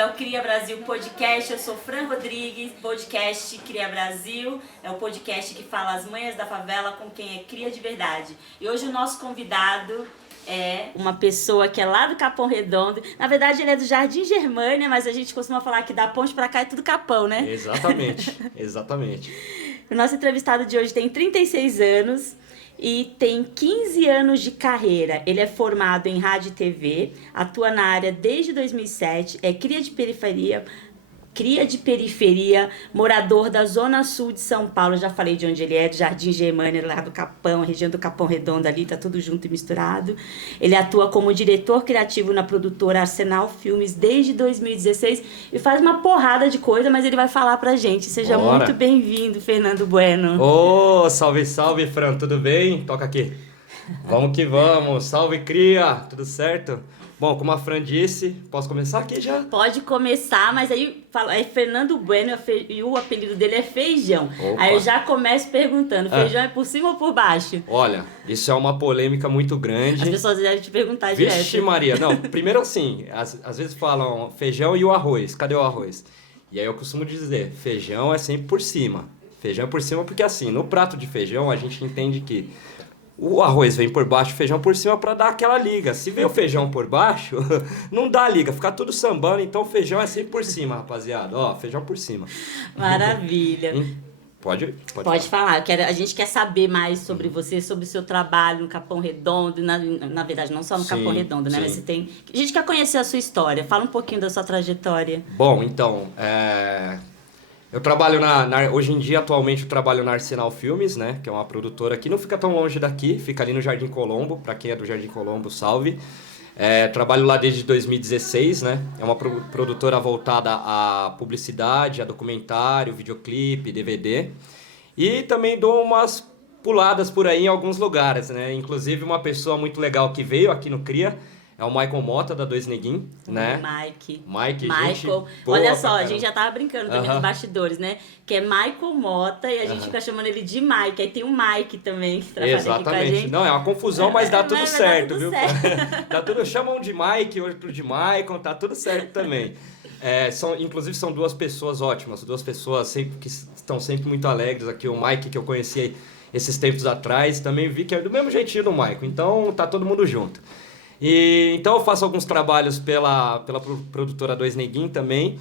bem-vindo ao Cria Brasil Podcast. Eu sou Fran Rodrigues, podcast Cria Brasil. É o podcast que fala as manhas da favela com quem é cria de verdade. E hoje o nosso convidado é uma pessoa que é lá do Capão Redondo. Na verdade, ele é do Jardim Germânia, mas a gente costuma falar que da ponte pra cá é tudo Capão, né? Exatamente, exatamente. O nosso entrevistado de hoje tem 36 anos e tem 15 anos de carreira. Ele é formado em rádio e TV, atua na área desde 2007, é cria de periferia, morador da Zona Sul de São Paulo. Já falei de onde ele é, do Jardim Germânia, lá do Capão, região do Capão Redondo ali, tá tudo junto e misturado. Ele atua como diretor criativo na produtora Arsenal Filmes desde 2016 e faz uma porrada de coisa, mas ele vai falar pra gente. Seja muito bem-vindo, Fernando Bueno. Ô, salve, salve, Fran, tudo bem? Toca aqui. Vamos que vamos, salve, cria, tudo certo? Bom, como a Fran disse, posso começar aqui já? Pode começar, mas aí Fernando Bueno e o apelido dele é Feijão. Opa. Aí eu já começo perguntando, feijão é por cima ou por baixo? Olha, isso é uma polêmica muito grande. As pessoas devem te perguntar Vixe direto. Maria, não, primeiro assim, às vezes falam feijão e o arroz, cadê o arroz? E aí eu costumo dizer, feijão é sempre por cima. Feijão é por cima porque assim, no prato de feijão a gente entende que o arroz vem por baixo, o feijão por cima para dar aquela liga. Se vem o feijão por baixo, não dá liga, fica tudo sambando. Então feijão é sempre por cima, rapaziada. Ó, feijão por cima. Maravilha. Pode falar. A gente quer saber mais sobre você, sobre o seu trabalho no Capão Redondo. Na verdade, não só no Capão Redondo, né? Sim. Mas a gente quer conhecer a sua história. Fala um pouquinho da sua trajetória. Bom, então, eu trabalho hoje em dia, atualmente, eu trabalho na Arsenal Filmes, né? Que é uma produtora que não fica tão longe daqui, fica ali no Jardim Colombo. Pra quem é do Jardim Colombo, salve. Trabalho lá desde 2016, né? É uma produtora voltada à publicidade, a documentário, videoclipe, DVD. E também dou umas puladas por aí em alguns lugares, né? Inclusive, uma pessoa muito legal que veio aqui no Cria é o Michael Mota, da Dois Neguinho, né? Michael. Gente Olha boa, só, a gente já tava brincando também nos bastidores, né? Que é Michael Mota e a gente fica chamando ele de Mike. Aí tem o Mike também que trabalha aqui com a gente. Não, é uma confusão, mas dá tudo certo, viu? Certo. Chamam de Mike, outro de Michael, tá tudo certo também. Inclusive são duas pessoas ótimas, duas pessoas que estão sempre muito alegres aqui. O Mike, que eu conheci esses tempos atrás, também vi que é do mesmo jeitinho do Michael, então tá todo mundo junto. Então eu faço alguns trabalhos pela produtora Dois Neguinho também.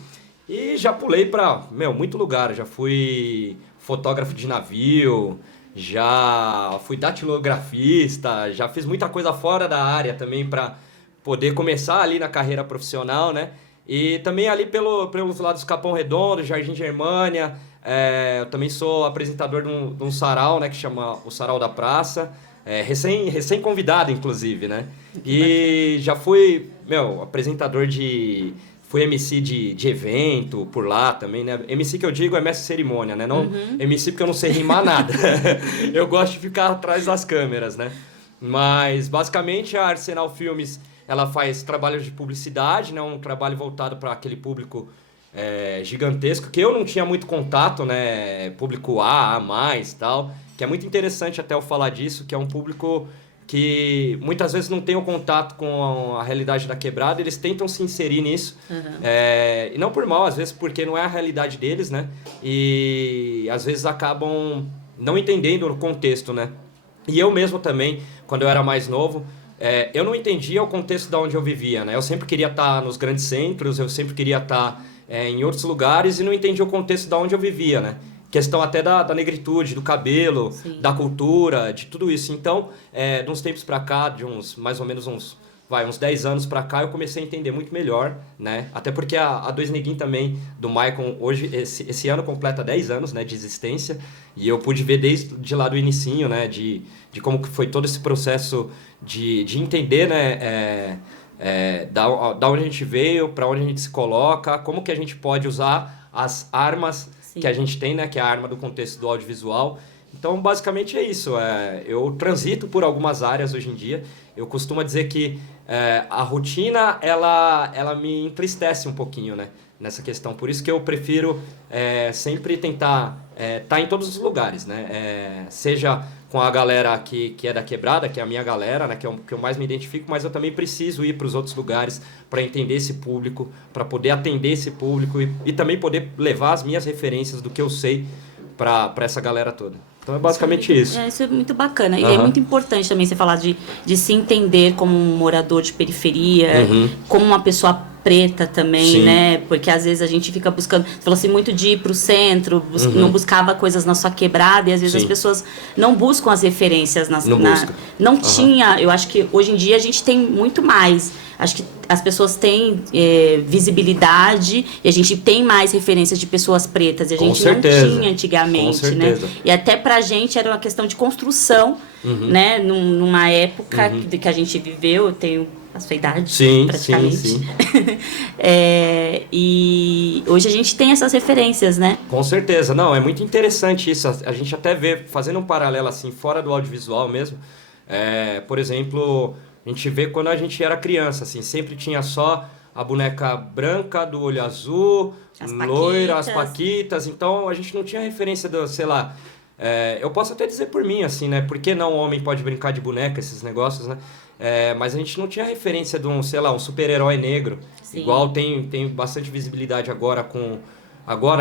E já pulei pra, muito lugar. Já fui fotógrafo de navio, já fui datilografista, já fiz muita coisa fora da área também pra poder começar ali na carreira profissional, né? E também ali pelos lados do Capão Redondo, Jardim Germânia. Eu também sou apresentador de um sarau, né? Que chama o Sarau da Praça. Recém-convidado, inclusive, né? E já fui, apresentador fui MC de evento por lá também, né? MC que eu digo é mestre de cerimônia, né? Não MC porque eu não sei rimar nada. Eu gosto de ficar atrás das câmeras, né? Mas, basicamente, a Arsenal Filmes, ela faz trabalhos de publicidade, né? Um trabalho voltado para aquele público gigantesco, que eu não tinha muito contato, né? Público A mais, tal. Que é muito interessante até eu falar disso, que é um público que muitas vezes não tem o contato com a realidade da quebrada, eles tentam se inserir nisso, e não por mal, às vezes porque não é a realidade deles, né? E às vezes acabam não entendendo o contexto, né? E eu mesmo também, quando eu era mais novo, eu não entendia o contexto de onde eu vivia, né? Eu sempre queria estar nos grandes centros, eu sempre queria estar em outros lugares e não entendia o contexto de onde eu vivia, né? Questão até da negritude, do cabelo, da cultura, de tudo isso. Então, de uns tempos pra cá, de mais ou menos uns 10 anos pra cá, eu comecei a entender muito melhor, né? Até porque a Dois Neguinho também, do Michael, hoje, esse ano completa 10 anos, né, de existência. E eu pude ver desde lá do inicinho, né, de como que foi todo esse processo de entender, né, da onde a gente veio, pra onde a gente se coloca, como que a gente pode usar as armas que a gente tem, né, que é a arma do contexto do audiovisual. Então, basicamente é isso. Eu transito por algumas áreas hoje em dia. Eu costumo dizer que a rotina, ela me entristece um pouquinho, né, nessa questão. Por isso que eu prefiro sempre tentar estar em todos os lugares, né? Seja com a galera que é da quebrada, que é a minha galera, né, que eu mais me identifico, mas eu também preciso ir para os outros lugares para entender esse público, para poder atender esse público e também poder levar as minhas referências do que eu sei para essa galera toda. Então é basicamente isso. Isso é muito bacana. E é muito importante também você falar de se entender como um morador de periferia, como uma pessoa preta também, Sim. né? Porque às vezes a gente fica buscando, você falou assim, muito de ir pro centro, não buscava coisas na sua quebrada, e às vezes as pessoas não buscam as referências não tinha, eu acho que hoje em dia a gente tem muito mais. Acho que as pessoas têm visibilidade e a gente tem mais referências de pessoas pretas. E a gente não tinha antigamente, né? E até pra gente era uma questão de construção, né? Numa época que a gente viveu, eu tenho a sua idade, praticamente. Sim. E hoje a gente tem essas referências, né? Com certeza. Não, é muito interessante isso. A gente até vê, fazendo um paralelo assim, fora do audiovisual mesmo, por exemplo, a gente vê quando a gente era criança, assim, sempre tinha só a boneca branca, do olho azul, loira, as paquitas, então a gente não tinha referência do, sei lá, eu posso até dizer por mim, assim, né, por que não o homem pode brincar de boneca, esses negócios, né, mas a gente não tinha referência de um, sei lá, um super-herói negro, igual tem bastante visibilidade agora,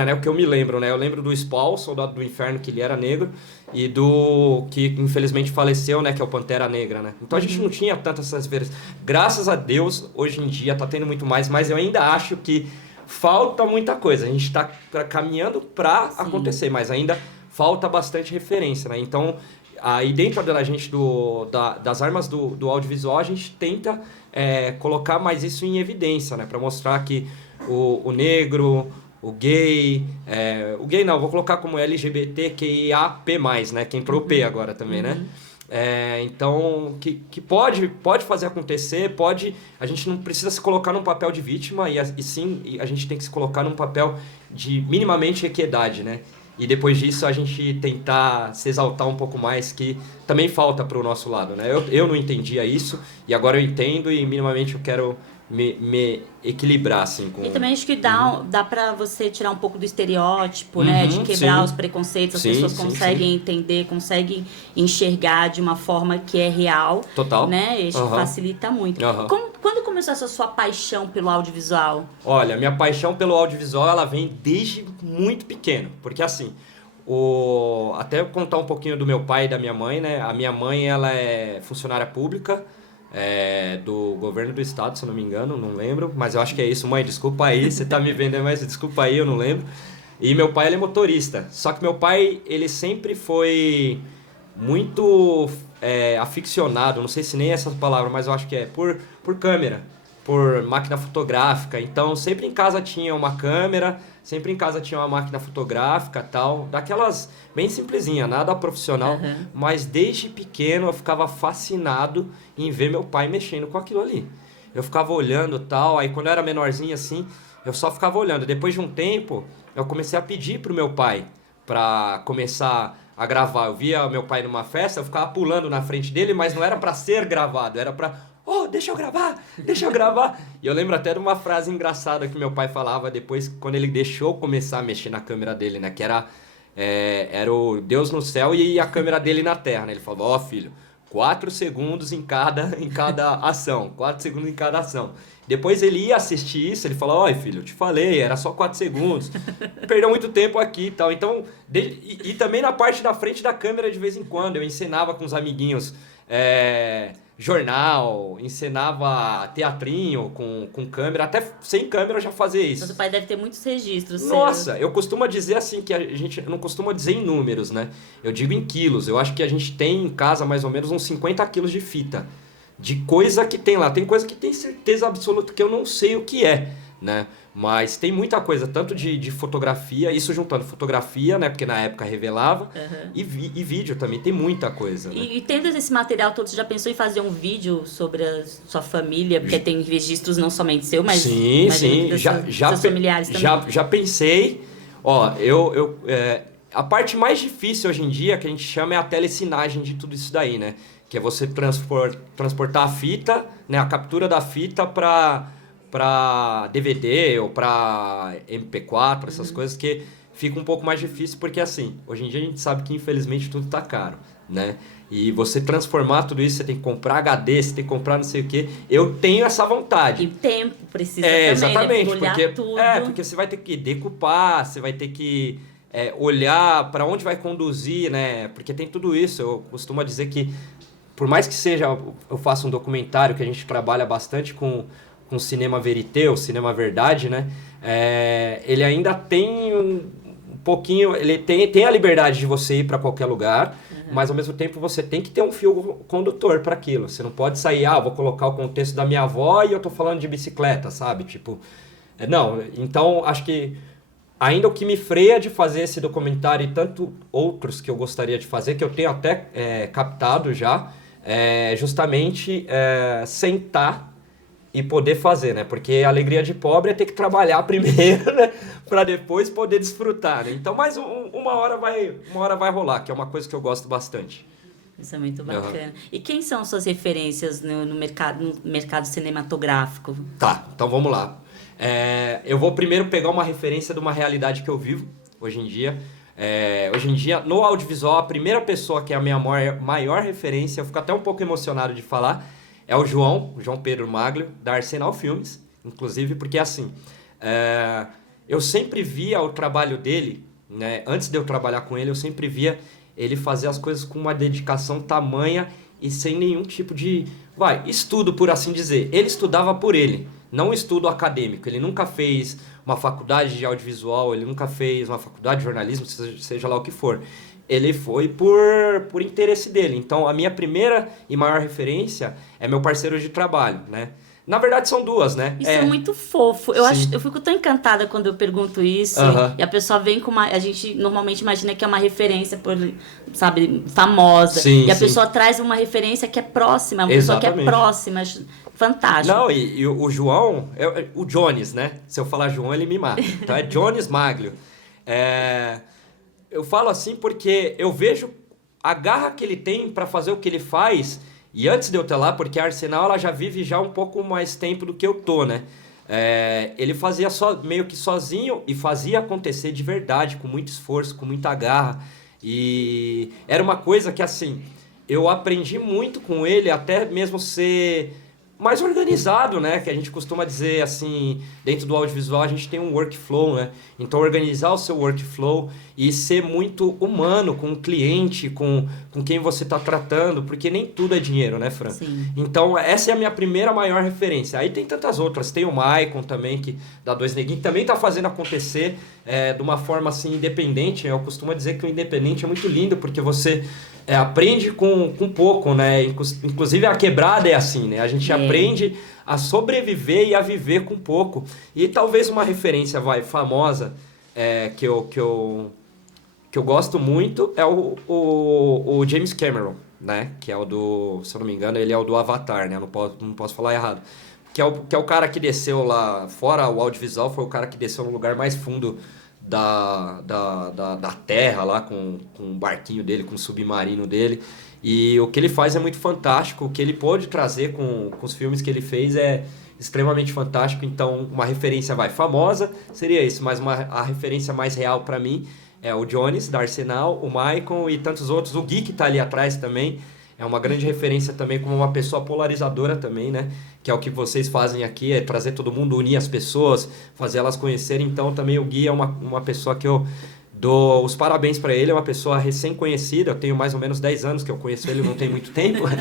né, o que eu me lembro, né, eu lembro do Spawn, Soldado do Inferno, que ele era negro, e do que infelizmente faleceu, né, que é o Pantera Negra, né, então a gente não tinha tantas essas referências. Graças a Deus, hoje em dia tá tendo muito mais, mas eu ainda acho que falta muita coisa, a gente tá caminhando pra acontecer, mas ainda falta bastante referência, né, então aí dentro da gente das armas do audiovisual a gente tenta colocar mais isso em evidência, né, para mostrar que o negro, o gay não, vou colocar como LGBTQIAP+, né, que entrou o P agora também, né, então que pode fazer acontecer, a gente não precisa se colocar num papel de vítima e sim a gente tem que se colocar num papel de minimamente equidade, né. E depois disso a gente tentar se exaltar um pouco mais, que também falta para o nosso lado, né? Eu não entendia isso e agora eu entendo e minimamente eu quero me equilibrar, assim. E também acho que dá para você tirar um pouco do estereótipo, né? De quebrar os preconceitos, as pessoas conseguem entender, conseguem enxergar de uma forma que é real. Total. Né? Isso facilita muito. Quando começou essa sua paixão pelo audiovisual? Olha, minha paixão pelo audiovisual, ela vem desde muito pequeno. Porque assim, até contar um pouquinho do meu pai e da minha mãe, né? A minha mãe, ela é funcionária pública, do governo do estado, se eu não me engano, não lembro, mas eu acho que é isso. Mãe, desculpa aí, você tá me vendo, mas desculpa aí, eu não lembro. E meu pai, ele é motorista, só que meu pai, ele sempre foi muito aficionado, não sei se nem é essa palavra, mas eu acho que é por câmera, por máquina fotográfica. Então sempre em casa tinha uma câmera, sempre em casa tinha uma máquina fotográfica, tal, daquelas bem simplesinha, nada profissional, mas desde pequeno eu ficava fascinado em ver meu pai mexendo com aquilo ali. Eu ficava olhando, tal, aí quando eu era menorzinho assim, eu só ficava olhando. Depois de um tempo, eu comecei a pedir pro meu pai para começar a gravar. Eu via meu pai numa festa, eu ficava pulando na frente dele, mas não era para ser gravado, era para deixa eu gravar. E eu lembro até de uma frase engraçada que meu pai falava depois, quando ele deixou começar a mexer na câmera dele, né? Que era o Deus no céu e a câmera dele na terra, né? Ele falou, filho, 4 segundos em cada ação, 4 segundos em cada ação. Depois ele ia assistir isso, ele falou, filho, eu te falei, era só 4 segundos, perdeu muito tempo aqui e tal. Então, e também na parte da frente da câmera de vez em quando, eu ensinava com os amiguinhos jornal, ensinava teatrinho com câmera, até sem câmera eu já fazia isso. Mas o pai deve ter muitos registros. Nossa, eu costumo dizer assim, que a gente não costuma dizer em números, né? Eu digo em quilos. Eu acho que a gente tem em casa mais ou menos uns 50 quilos de fita, de coisa que tem lá. Tem coisa que tem certeza absoluta que eu não sei o que é, né? Mas tem muita coisa, tanto de fotografia, isso juntando fotografia, né? Porque na época revelava, e vídeo também, tem muita coisa. Né? E tendo esse material todo, você já pensou em fazer um vídeo sobre a sua família? Porque tem registros não somente seu, mas seus familiares também. Já pensei. A parte mais difícil hoje em dia, que a gente chama, é a telecinagem de tudo isso daí, né? Que é você transportar a fita, né? A captura da fita para DVD ou para MP4, essas coisas que fica um pouco mais difícil, porque assim, hoje em dia a gente sabe que infelizmente tudo tá caro, né? E você transformar tudo isso, você tem que comprar HD, você tem que comprar não sei o quê. Eu tenho essa vontade. E tempo precisa também, exatamente, né? Olhar porque, tudo. porque você vai ter que decupar, você vai ter que olhar para onde vai conduzir, né? Porque tem tudo isso. Eu costumo dizer que, por mais que seja, eu faça um documentário que a gente trabalha bastante com cinema verité, ou cinema verdade, né? Ele ainda tem um pouquinho, ele tem a liberdade de você ir para qualquer lugar, mas ao mesmo tempo você tem que ter um fio condutor para aquilo. Você não pode sair, vou colocar o contexto da minha avó e eu tô falando de bicicleta, sabe? Tipo, não, então acho que ainda o que me freia de fazer esse documentário e tanto outros que eu gostaria de fazer, que eu tenho até captado já, justamente sentar e poder fazer, né? Porque a alegria de pobre é ter que trabalhar primeiro, né? Para depois poder desfrutar, né? Então, mais uma hora vai rolar, que é uma coisa que eu gosto bastante. Isso é muito bacana. E quem são suas referências no mercado cinematográfico? Tá, então vamos lá. Eu vou primeiro pegar uma referência de uma realidade que eu vivo hoje em dia. Hoje em dia, no audiovisual, a primeira pessoa que é a minha maior referência, eu fico até um pouco emocionado de falar, é o João Pedro Maglio, da Arsenal Filmes, inclusive, porque assim, eu sempre via o trabalho dele, né? Antes de eu trabalhar com ele, eu sempre via ele fazer as coisas com uma dedicação tamanha e sem nenhum tipo de estudo, por assim dizer. Ele estudava por ele, não estudo acadêmico. Ele nunca fez uma faculdade de audiovisual, ele nunca fez uma faculdade de jornalismo, seja lá o que for. Ele foi por interesse dele. Então, a minha primeira e maior referência é meu parceiro de trabalho, né? Na verdade, são duas, né? Isso é muito fofo. Eu fico tão encantada quando eu pergunto isso. E a pessoa vem com a gente normalmente imagina que é uma referência, sabe, famosa. Sim, e a pessoa traz uma referência que é próxima, uma pessoa que é próxima. Fantástico. Não, e o João, o Jones, né? Se eu falar João, ele me mata. Então é Jones Maglio. Eu falo assim porque eu vejo a garra que ele tem para fazer o que ele faz. E antes de eu estar lá, porque a Arsenal ela já vive já um pouco mais tempo do que eu tô, né? Ele fazia meio que sozinho e fazia acontecer de verdade, com muito esforço, com muita garra. E era uma coisa que, assim, eu aprendi muito com ele, até mesmo ser mais organizado, né? Que a gente costuma dizer, assim, dentro do audiovisual a gente tem um workflow, né? Então, organizar o seu workflow e ser muito humano com o cliente, com quem você está tratando, porque nem tudo é dinheiro, né, Fran? Sim. Então, essa é a minha primeira maior referência. Aí tem tantas outras. Tem o Maicon também, que da Dois Neguinhos, também está fazendo acontecer de uma forma, assim, independente. Eu costumo dizer que o independente é muito lindo, porque você aprende com pouco, né? Inclusive a quebrada é assim, né? A gente aprende a sobreviver e a viver com pouco. E talvez uma referência famosa que eu gosto muito é o James Cameron, né? Que é o do, se eu não me engano, ele é o do Avatar, né? Não posso falar errado. Que é o cara que desceu lá, fora o audiovisual, foi o cara que desceu no lugar mais fundo da terra lá com o barquinho dele, com o submarino dele. E o que ele faz é muito fantástico. O que ele pôde trazer com os filmes que ele fez é extremamente fantástico. Então, uma referência famosa seria isso, mas a referência mais real para mim é o Jones, da Arsenal, o Maicon e tantos outros. O Gui, que tá ali atrás também, é uma grande referência também como uma pessoa polarizadora também, né? Que é o que vocês fazem aqui, é trazer todo mundo, unir as pessoas, fazer elas conhecerem. Então, também o Gui é uma pessoa que eu dou os parabéns para ele, é uma pessoa recém-conhecida, eu tenho mais ou menos 10 anos que eu conheço ele, não tem muito tempo. Pouco,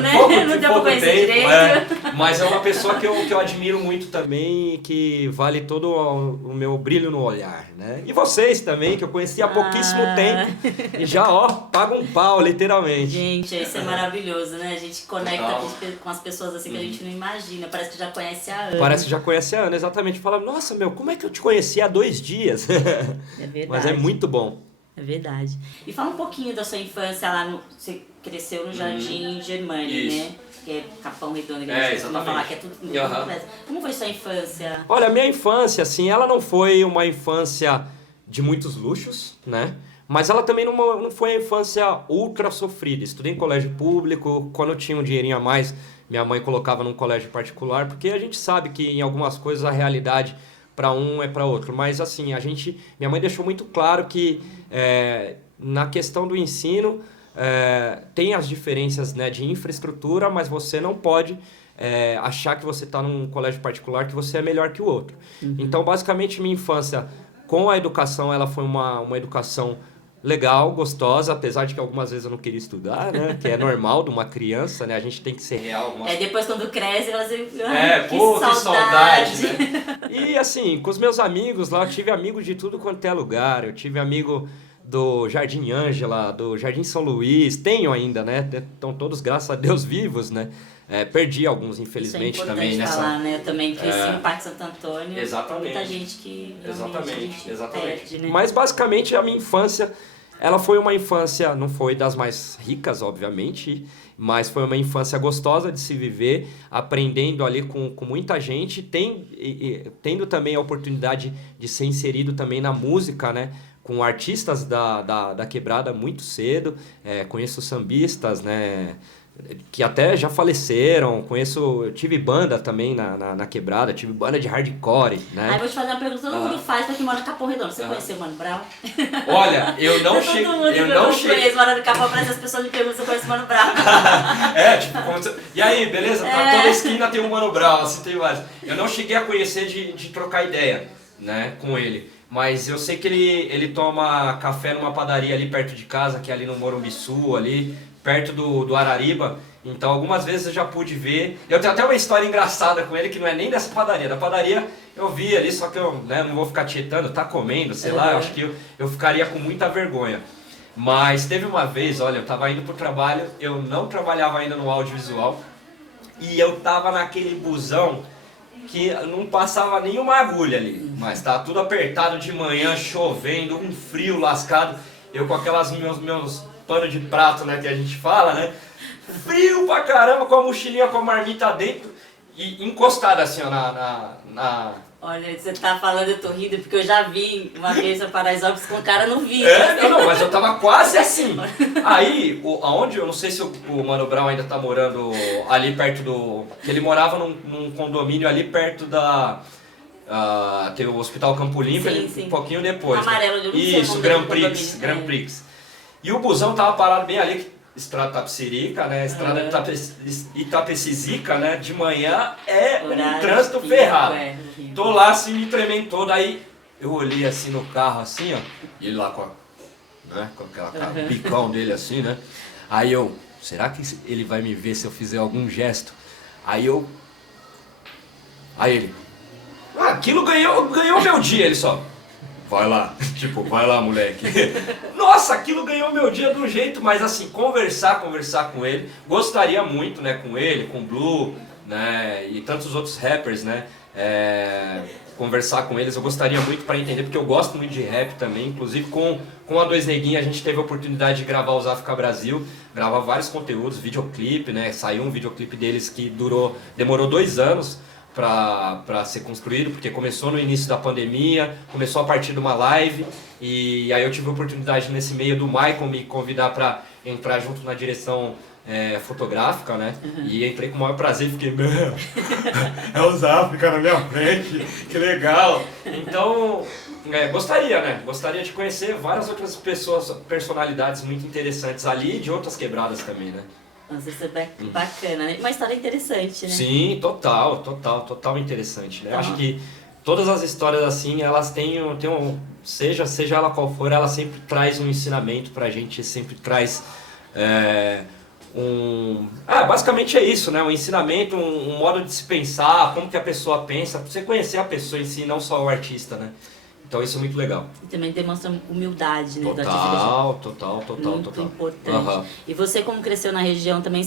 né? Não deu para conhecer direito. Mas é uma pessoa que eu admiro muito também e que vale todo o meu brilho no olhar, né? E vocês também, que eu conheci há pouquíssimo tempo e já, pagam um pau, literalmente. Gente, isso é maravilhoso, né? A gente conecta com as pessoas assim que a gente não imagina, parece que já conhece há anos. Parece que já conhece há anos, exatamente. Fala, nossa, como é que eu te conheci há 2 dias? É verdade. Mas é muito bom. É verdade. E fala um pouquinho da sua infância lá você cresceu no Jardim Germânia, né? Que é Capão Redondo, que a gente costuma falar, que é tudo muito complexo. Como foi sua infância? Olha, a minha infância, assim, ela não foi uma infância de muitos luxos, né? Mas ela também não foi a infância ultra sofrida. Estudei em colégio público, quando eu tinha um dinheirinho a mais, minha mãe colocava num colégio particular, porque a gente sabe que em algumas coisas a realidade para um é para outro, mas assim, minha mãe deixou muito claro que na questão do ensino, tem as diferenças, né, de infraestrutura, mas você não pode achar que você está num colégio particular que você é melhor que o outro. Então, basicamente, minha infância com a educação, ela foi uma educação legal, gostosa, apesar de que algumas vezes eu não queria estudar, né? Que é normal de uma criança, né? A gente tem que ser real. Depois quando cresce, elas que saudade, né? E assim, com os meus amigos lá, eu tive amigos de tudo quanto é lugar. Eu tive amigo do Jardim Ângela, do Jardim São Luís, tenho ainda, né? Estão todos, graças a Deus, vivos, né? Perdi alguns, infelizmente, também nessa... falar, né? Eu também cresci no Parque Santo Antônio. Exatamente. Muita gente que exatamente. Perde, né? Mas, basicamente, a minha infância, ela foi uma infância, não foi das mais ricas, obviamente, mas foi uma infância gostosa de se viver, aprendendo ali com muita gente, tendo também a oportunidade de ser inserido também na música, né? Com artistas da quebrada muito cedo, conheço sambistas, né? Que até já faleceram, eu tive banda também na quebrada, tive banda de hardcore, né? Aí vou te fazer uma pergunta que todo mundo faz pra quem mora no Capão Redondo. Você conheceu o Mano Brown? Olha, eu não cheguei... Eu não cheguei... Mora no Capão, parece as pessoas me perguntam se eu conheço o Mano Brown. Como você... E aí, beleza? Toda esquina tem um Mano Brown, assim, tem vários. Eu não cheguei a conhecer de trocar ideia, né, com ele. Mas eu sei que ele toma café numa padaria ali perto de casa, que é ali no Morumbi Sul, ali... perto do Arariba, então algumas vezes eu já pude ver. Eu tenho até uma história engraçada com ele, que não é nem dessa padaria. Da padaria eu vi ali, só que eu não vou ficar tietando, tá comendo, sei lá, eu acho que eu ficaria com muita vergonha. Mas teve uma vez, olha, eu tava indo pro trabalho, eu não trabalhava ainda no audiovisual, e eu tava naquele busão que não passava nenhuma agulha ali, mas tava tudo apertado de manhã, chovendo, um frio lascado, eu com aquelas meus pano de prato, né, que a gente fala, né? Frio pra caramba, com a mochilinha com a marmita dentro e encostada assim, ó, na... Olha, você tá falando, eu tô rindo, porque eu já vi uma vez a Paraisópolis com o cara no vídeo. Não, mas eu tava quase assim. Aí, aonde, eu não sei se o Mano Brown ainda tá morando ali perto do... Que ele morava num condomínio ali perto da... tem o Hospital Campo Limpo, sim. Um pouquinho depois. Amarelo, né? Isso, Grand Prix. E o busão tava parado bem ali, estrada Tapicirica, né? Estrada Itapecizica, né? De manhã um trânsito ferrado. Tô lá assim, me tremendo todo, aí eu olhei assim no carro, assim, ó, e ele lá com aquela cara, o bicão dele assim, né? Aí será que ele vai me ver se eu fizer algum gesto? Aí ele, aquilo ganhou meu dia, ele só... Vai lá, vai lá, moleque. Nossa, aquilo ganhou meu dia de um jeito, mas assim, conversar com ele, gostaria muito, né, com ele, com o Blue, né, e tantos outros rappers, né, conversar com eles, eu gostaria muito para entender, porque eu gosto muito de rap também, inclusive com a Dois Neguinhos a gente teve a oportunidade de gravar o Zafka Brasil, gravar vários conteúdos, videoclipe, né, saiu um videoclipe deles que demorou 2 anos, para ser construído, porque começou no início da pandemia, começou a partir de uma live, e aí eu tive a oportunidade nesse meio do Michael me convidar para entrar junto na direção fotográfica, né? E entrei com o maior prazer e fiquei, é o Zafka na minha frente, que legal! Então, gostaria, né? Gostaria de conhecer várias outras personalidades muito interessantes ali e de outras quebradas também, né? Nossa, isso é bacana, né? Uma história interessante, né? Sim, total interessante, né? Acho que todas as histórias assim, elas têm seja ela qual for, ela sempre traz um ensinamento pra gente, sempre traz basicamente é isso, né? Um ensinamento, um modo de se pensar, como que a pessoa pensa, pra você conhecer a pessoa em si, não só o artista, né? Então isso é muito legal. E também demonstra humildade, né? Total. Muito importante. E você, como cresceu na região, também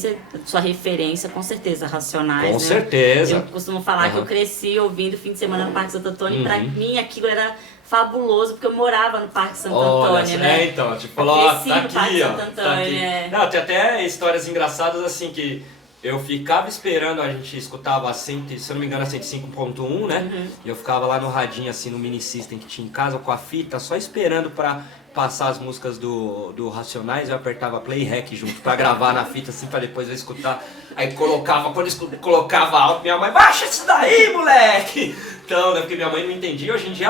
sua referência, com certeza, Racionais, com né? certeza. Eu costumo falar que eu cresci ouvindo fim de semana no Parque Santo Antônio, e pra mim aquilo era fabuloso, porque eu morava no Parque Santo Antônio, né? Então, tá aqui, Santo Antônio, tá aqui. Não, tem até histórias engraçadas assim que eu ficava esperando, a gente escutava, se eu não me engano, a 105.1, né? E eu ficava lá no radinho, assim, no mini system que tinha em casa, com a fita, só esperando pra passar as músicas do Racionais. Eu apertava play e rec junto pra gravar na fita, assim, pra depois eu escutar. Aí quando eu colocava alto, minha mãe, baixa isso daí, moleque! Então, né, porque minha mãe não entendia. Hoje em dia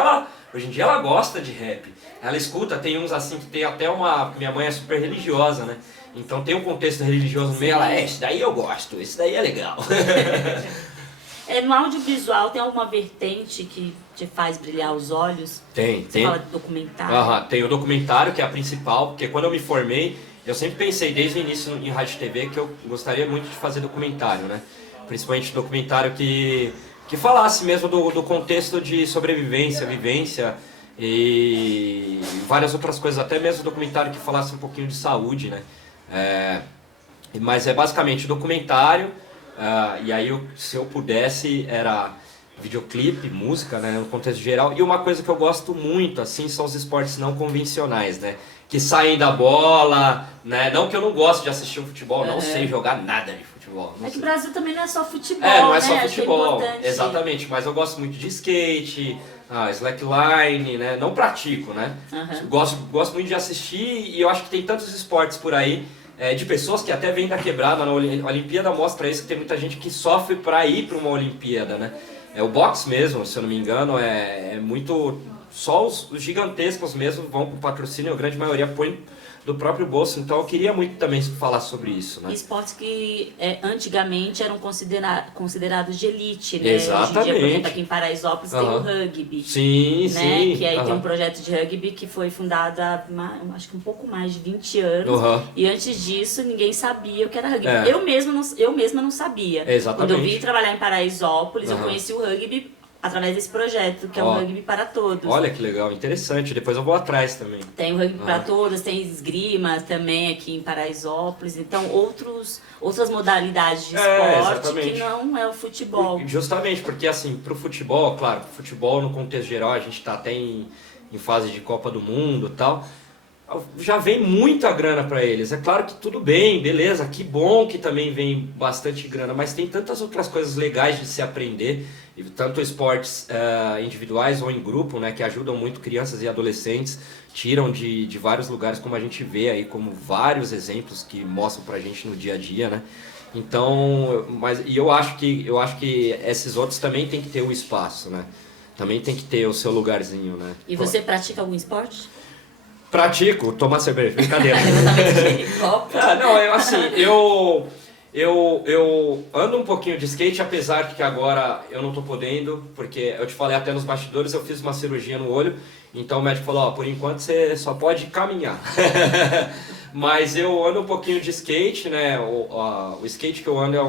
ela gosta de rap. Ela escuta, tem uns assim que tem até minha mãe é super religiosa, né? Então tem um contexto religioso no meio, ela, esse daí eu gosto, esse daí é legal. No audiovisual tem alguma vertente que te faz brilhar os olhos? Tem. Você fala de documentário? Tem o documentário, que é a principal, porque quando eu me formei, eu sempre pensei desde o início em rádio e TV que eu gostaria muito de fazer documentário, né? Principalmente documentário que falasse mesmo do contexto de sobrevivência, vivência e várias outras coisas, até mesmo documentário que falasse um pouquinho de saúde, né? Mas é basicamente documentário, e aí se eu pudesse era videoclipe, música, né, no contexto geral. E uma coisa que eu gosto muito, assim, são os esportes não convencionais, né? Que saem da bola, né? Não que eu não gosto de assistir um futebol, não sei jogar nada de futebol. Que o Brasil também não é só futebol, não é né? só futebol, É exatamente. Mas eu gosto muito de skate, slackline, né? Não pratico, né? Gosto muito de assistir e eu acho que tem tantos esportes por aí, de pessoas que até vêm da quebrada. Na Olimpíada mostra isso, que tem muita gente que sofre para ir para uma Olimpíada, né? O boxe mesmo, se eu não me engano, é muito... Só os gigantescos mesmo vão com patrocínio, a grande maioria põe do próprio bolso. Então eu queria muito também falar sobre isso, né? Esportes que antigamente eram considerados de elite, né? Exatamente. Hoje em dia, por exemplo, aqui em Paraisópolis tem o rugby. Sim, né? sim. Que aí tem um projeto de rugby que foi fundado há, acho que um pouco mais de 20 anos. E antes disso, ninguém sabia o que era rugby. Eu mesma não sabia. Exatamente. Quando eu vim trabalhar em Paraisópolis, eu conheci o rugby através desse projeto, que é o Rugby para Todos. Olha que legal, interessante. Depois eu vou atrás também. Tem o Rugby para Todos, tem esgrima também aqui em Paraisópolis. Então, outras modalidades de esporte que não é o futebol. Justamente, porque assim, pro futebol, claro, futebol no contexto geral, a gente tá até em fase de Copa do Mundo e tal, já vem muita grana para eles. É claro que tudo bem, beleza, que bom que também vem bastante grana, mas tem tantas outras coisas legais de se aprender, tanto esportes individuais ou em grupo, né, que ajudam muito crianças e adolescentes, tiram de vários lugares, como a gente vê aí, como vários exemplos que mostram pra gente no dia a dia, né? Então, eu acho que esses outros também tem que ter um espaço, né? Também tem que ter o seu lugarzinho, né? E você pratica algum esporte? Pratico, tomar cerveja, brincadeira. Eu ando um pouquinho de skate, apesar de que agora eu não tô podendo, porque eu te falei até nos bastidores, eu fiz uma cirurgia no olho, então o médico falou, por enquanto você só pode caminhar. Mas eu ando um pouquinho de skate, né? O skate que eu ando é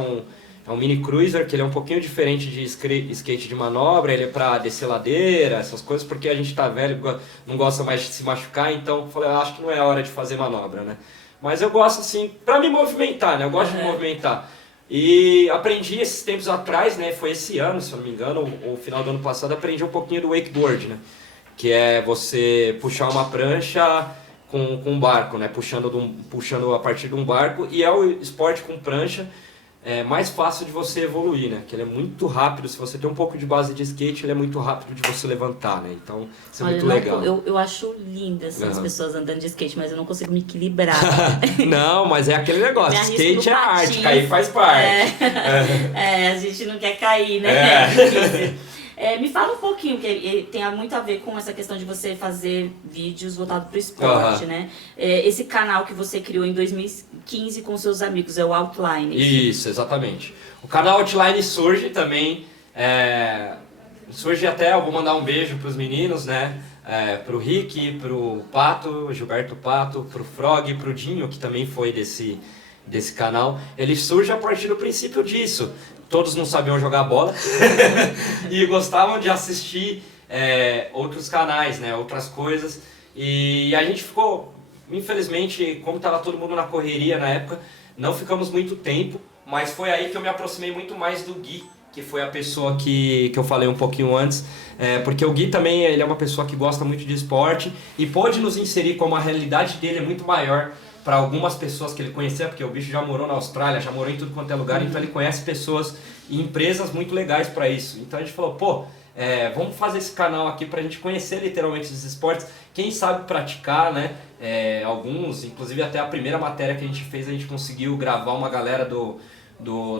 um mini cruiser, que ele é um pouquinho diferente de skate de manobra, ele é pra descer ladeira, essas coisas, porque a gente tá velho, não gosta mais de se machucar, então eu falei, acho que não é a hora de fazer manobra, né? Mas eu gosto assim, pra me movimentar, né? Eu gosto de movimentar. E aprendi esses tempos atrás, né? Foi esse ano, se eu não me engano, o final do ano passado, aprendi um pouquinho do wakeboard, né? Que é você puxar uma prancha com um barco, né? Puxando a partir de um barco, e é o esporte com prancha mais fácil de você evoluir, né? Que ele é muito rápido, se você tem um pouco de base de skate, ele é muito rápido de você levantar, né? Então, isso é muito legal. Eu acho lindas as pessoas andando de skate, mas eu não consigo me equilibrar. Não, mas é aquele negócio, skate é arte, cair faz parte. A gente não quer cair, né? Me fala um pouquinho, que tem muito a ver com essa questão de você fazer vídeos voltados para o esporte, né? Esse canal que você criou em 2015 com seus amigos, é o Outline. Isso, exatamente. O canal Outline surge também, surge até, eu vou mandar um beijo para os meninos, né? Pro Rick, pro Pato, Gilberto Pato, pro Frog, pro Dinho, que também foi desse canal. Ele surge a partir do princípio disso. Todos não sabiam jogar bola e gostavam de assistir outros canais, né, outras coisas. E a gente ficou, infelizmente, como estava todo mundo na correria na época, não ficamos muito tempo, mas foi aí que eu me aproximei muito mais do Gui, que foi a pessoa que eu falei um pouquinho antes, porque o Gui também ele é uma pessoa que gosta muito de esporte e pôde nos inserir como a realidade dele é muito maior para algumas pessoas que ele conhecia, porque o bicho já morou na Austrália, já morou em tudo quanto é lugar, então ele conhece pessoas e empresas muito legais para isso. Então a gente falou, vamos fazer esse canal aqui para a gente conhecer literalmente esses esportes, quem sabe praticar, né? Alguns, inclusive até a primeira matéria que a gente fez, a gente conseguiu gravar uma galera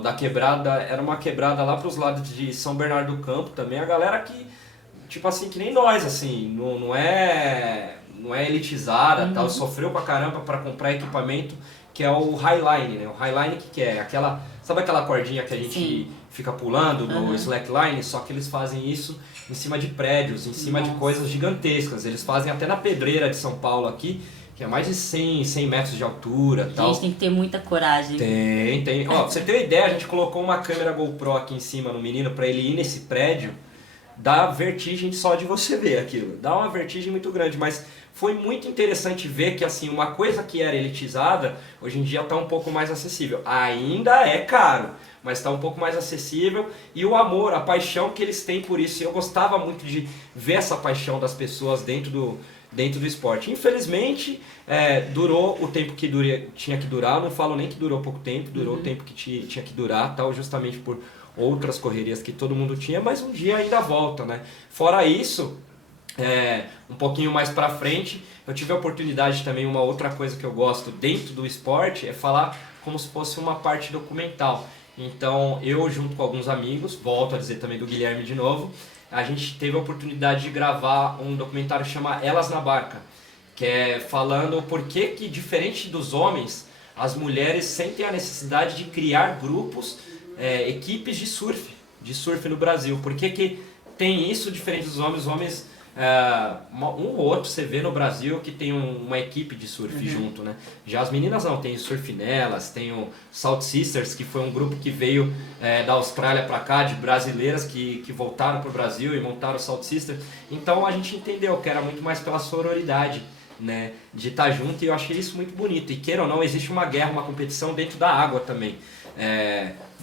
da quebrada, era uma quebrada lá para os lados de São Bernardo do Campo também, a galera que, tipo assim, que nem nós, assim, não é elitizada, tal, sofreu pra caramba para comprar equipamento que é o Highline, né? O Highline que é? Sabe aquela cordinha que a gente fica pulando no slackline? Só que eles fazem isso em cima de prédios, em cima de coisas gigantescas. Eles fazem até na Pedreira de São Paulo aqui, que é mais de 100 metros de altura e tal. Gente, tem que ter muita coragem. Tem. Ó, pra você ter uma ideia, a gente colocou uma câmera GoPro aqui em cima no menino pra ele ir nesse prédio. Dá vertigem só de você ver aquilo. Dá uma vertigem muito grande, mas foi muito interessante ver que assim, uma coisa que era elitizada, hoje em dia está um pouco mais acessível. Ainda é caro, mas está um pouco mais acessível. E o amor, a paixão que eles têm por isso. Eu gostava muito de ver essa paixão das pessoas dentro do esporte. Infelizmente, durou o tempo que tinha que durar. Eu não falo nem que durou pouco tempo, durou o tempo que tinha que durar, tal, justamente por outras correrias que todo mundo tinha, mas um dia ainda volta, né? Fora isso, um pouquinho mais pra frente, eu tive a oportunidade também, uma outra coisa que eu gosto dentro do esporte é falar como se fosse uma parte documental. Então, eu junto com alguns amigos, volto a dizer também do Guilherme de novo, a gente teve a oportunidade de gravar um documentário chamado Elas na Barca, que é falando o porquê que, diferente dos homens, as mulheres sentem a necessidade de criar grupos, equipes de surf no Brasil. Por que tem isso diferente dos homens? Os homens, um ou outro você vê no Brasil que tem uma equipe de surf junto, né? Já as meninas não, tem Surf Nelas, tem o Salt Sisters, que foi um grupo que veio da Austrália para cá, de brasileiras que voltaram para o Brasil e montaram o Salt Sisters. Então a gente entendeu que era muito mais pela sororidade, né, de estar junto, e eu achei isso muito bonito. E queira ou não, existe uma guerra, uma competição dentro da água também.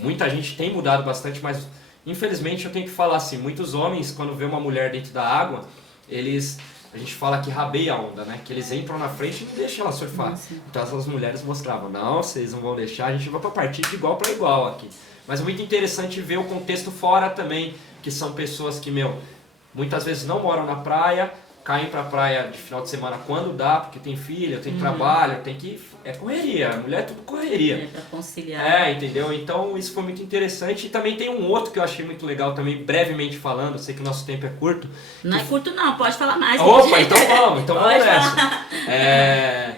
Muita gente tem mudado bastante, mas infelizmente eu tenho que falar assim, muitos homens, quando vê uma mulher dentro da água, a gente fala que rabeia a onda, né? Que eles entram na frente e não deixam ela surfar. Nossa. Então essas mulheres mostravam, não, vocês não vão deixar, a gente vai para partir de igual para igual aqui. Mas é muito interessante ver o contexto fora também, que são pessoas que, muitas vezes não moram na praia, caem pra praia de final de semana quando dá, porque tem filha, tem trabalho, tem que... É correria, a mulher é tudo correria. Pra conciliar. Entendeu? Então isso foi muito interessante. E também tem um outro que eu achei muito legal também, brevemente falando, sei que o nosso tempo é curto. Não é curto não, pode falar mais. Opa, então vamos nessa.